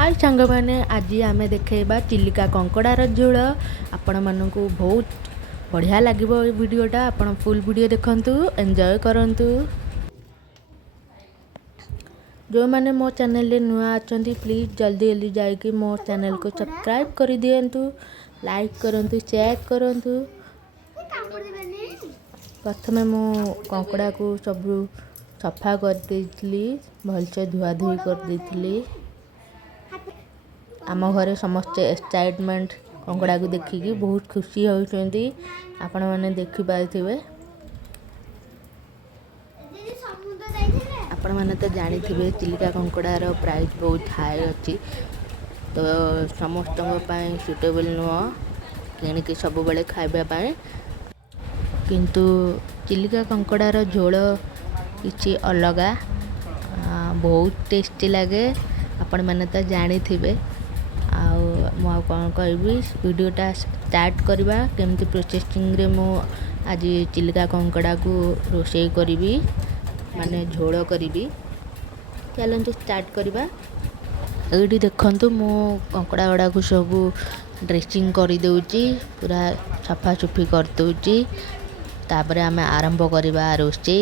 हाय सांग मैंने आज आम देखा चिलिका कंकड़ार झोल आपण मानक बहुत बढ़िया लगे वीडियोटा आपण फुल वीडियो देखंतु एंजॉय करंतु। जो मैंने मो चैनल नुआ अच्छा प्लीज़ जल्दी जल्दी जाकि मो चैनल को सब्सक्राइब कर दिंतु, लाइक करंतु, शेयर करंतु। प्रथम मो कंकड़ा को सब सफा कर देइतली, भलसे धुआ धुई कर देइतली। आम घरे समस्ते एक्साइटमेंट कंकड़ा को देखिकी बहुत खुशी होउछंती, आपण माने देखि पाइथिबे। आपण माने तो जानी थिबे चिलिका कंकड़ार प्राइस बहुत हाई अच्छी, तो समस्त सुटेबल नुह कि सब बेले खाइबा पाए। किंतु चिलिका कंकड़ार झोल किछि अलगा, बहुत टेस्टी लगे। आपण माने तो जानी थिबे। आउ कौन कहबी वीडियोटा स्टार्ट करवा केमती प्रोसेसिंग रे मु आज चिलिका कंकड़ा को रोषे करी माने झोल करी। चलते स्टार्ट करवा। ये देखंतु मु कंकड़ा गुड़ा को सब ड्रेसिंग कर दउची, पूरा सफा सुफी कर दउची। तापरे आमे आरंभ करवा रोषे।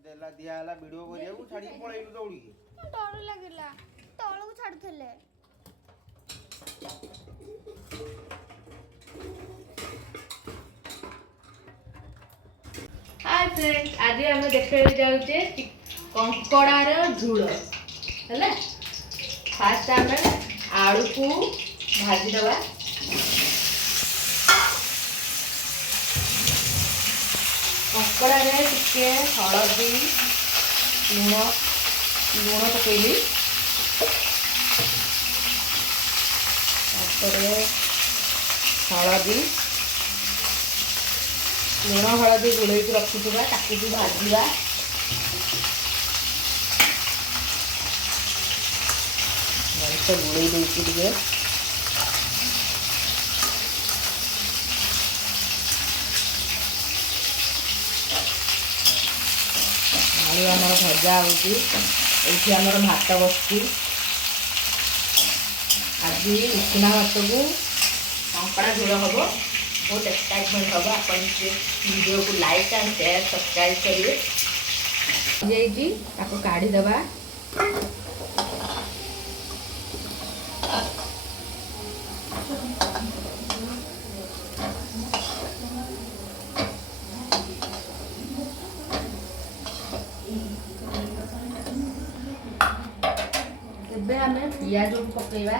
देला दिया हला वीडियो करिया को छाडी पळेलु दौड़ी के डर लागिला तळକୁ छाडुथले। हाय फ्रेंड्स, आज आम देखा जाऊे कंकड़ार झोल है। फास्ट आम आलू को भाजीदवा। कंकड़ा टे हलदी लुण लुण पकईली, हलदी लुण हलदी गोल रखुवा ताकि भाजवा। गोल देके आलू आमर भजा होती। भात बसची। आज उषुना भात को कंकड़ा झोल हम, बहुत एक्साइटमेंट हम। आप वीडियो को लाइक एंड शेयर सब्सक्राइब करेंगे। काढ़ीदवा। हमें पियाज को पकेवा।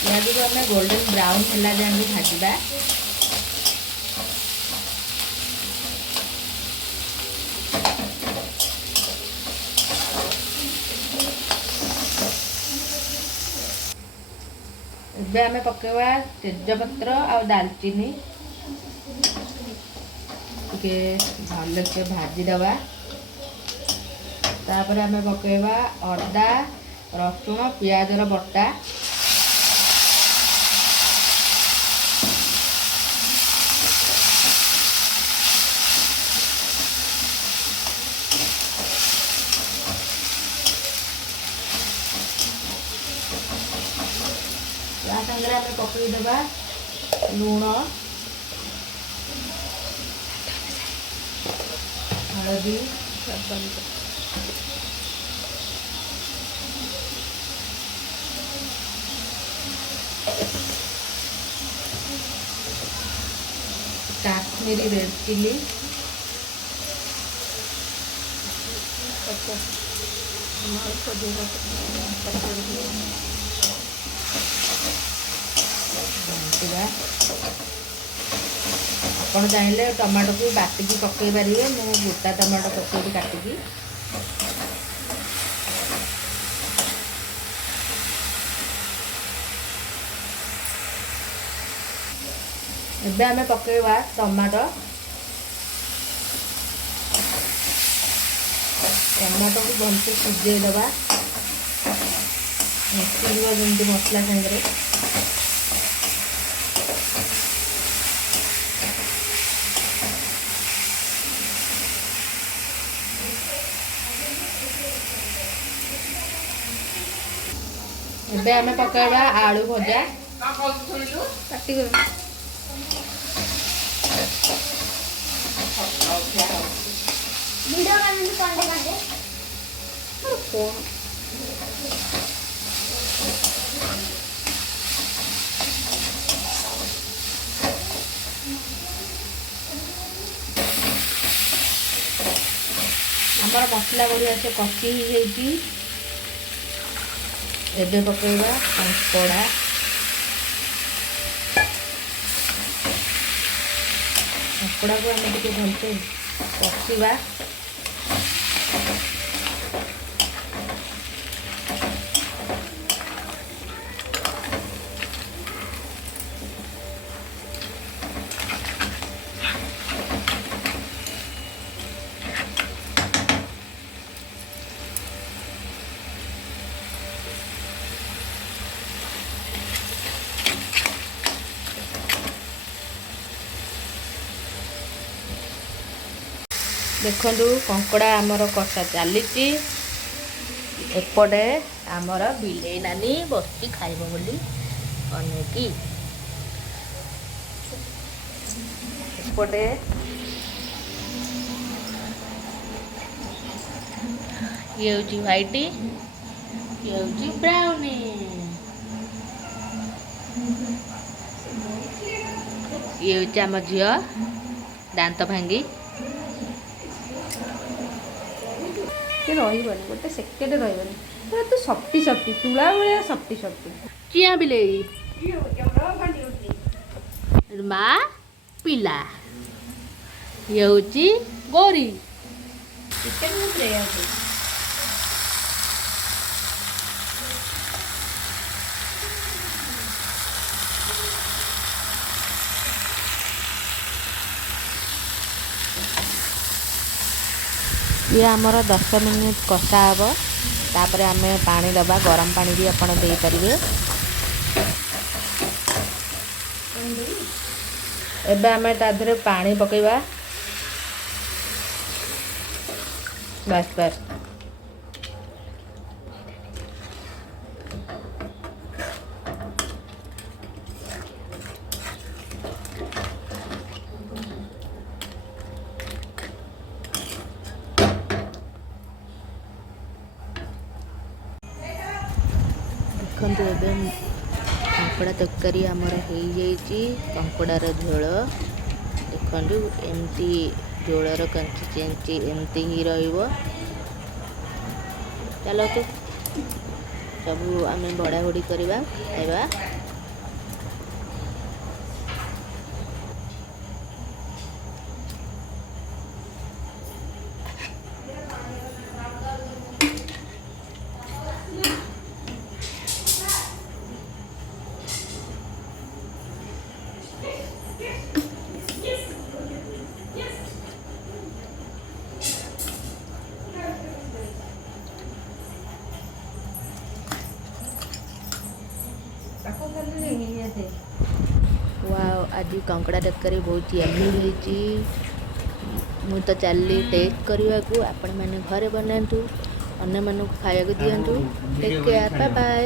पियाज को हमें गोल्डन ब्राउन है जाए भाजवा। ଏବେ ଆମେ ପକେଇବା ତେଜପତ୍ର ଆଉ ଡାଲଚିନି, ଟିକେ ଭଲସେ ଭାଜିଦେବା। ତାପରେ ଆମେ ପକେଇବା ଅଦା ରସୁଣ ପିଆଜର ବଟା। सागर आम पकईदे लुण हलदी काश्मीरी रेड चिली ଆପଣ ଚାହିଁଲେ ଟମାଟୋକୁ ବାଟିକି ପକେଇ ପାରିବେ। ମୁଁ ଗୋଟା ଟମାଟୋ ପକେଇବି କାଟିକି। ଏବେ ଆମେ ପକେଇବା ଟମାଟୋ। ଟମାଟୋକୁ ଭଲସେ ସିଝେଇ ଦେବା, ମିଶିଯିବ ଯେମିତି ମସଲା ସାଙ୍ଗରେ। ଏବେ ଆମେ ପକେଇବା ଆଳୁ ଭଜା। वीडियो करने कांटे कांटे ଆମର ମସଲା ବଢ଼ିଆ ସେ କଷି ହେଇଯାଇଛି। ଏବେ ପକେଇବା କଙ୍କଡ଼ା। କଙ୍କଡ଼ାକୁ ଆମେ ଟିକେ ଭଲସେ କଷିବା। ଦେଖନ୍ତୁ କଙ୍କଡ଼ା ଆମର କଷା ଚାଲିଛି। ଏପଟେ ଆମର ବିଲେଇ ନାନୀ ବସିକି ଖାଇବ ବୋଲି ଅନେଇକି। ଏପଟେ ଇଏ ହେଉଛି ହ୍ୱାଇଟ୍, ଇଏ ହେଉଛି ବ୍ରାଉନି। ଇଏ ହେଉଛି ଆମ ଝିଅ ଦାନ୍ତ ଭାଙ୍ଗି। ରହିବନି ଗୋଟେ ସେକେଣ୍ଡ ରହିବନି, ପୁରା ତୁ ସଫ୍ଟି ସଫ୍ଟି ତୁଳା ଭଳିଆ ସଫ୍ଟି ସଫ୍ଟି। ଚିଆଁ ବିଲେଇ ମା ପିଲା। ଇଏ ହେଉଛି ଗୌରୀ। ये आमर 10 मिनिट कषा हे तापर आम पानी दबा। गरम पानी भी आप देपारे। एबे आम ताधरे पानी पकेबा। बस बस देखते कंकड़ा तरकारी आमर हो जाइए। कंकड़ार झोल देखु एमती झोलर कंसिस्टेंसी एमती ही रहिबो। चलो तो सब आम बड़ा बड़ी करवा खाइबा। वाओ आज कंकड़ा तरकारी बहुत यम्मी होती। मु तो चली टेस्ट करने को। आपण मैंने घरे बनातु अन्य मानक खाया दिंतु। Take care, bye bye.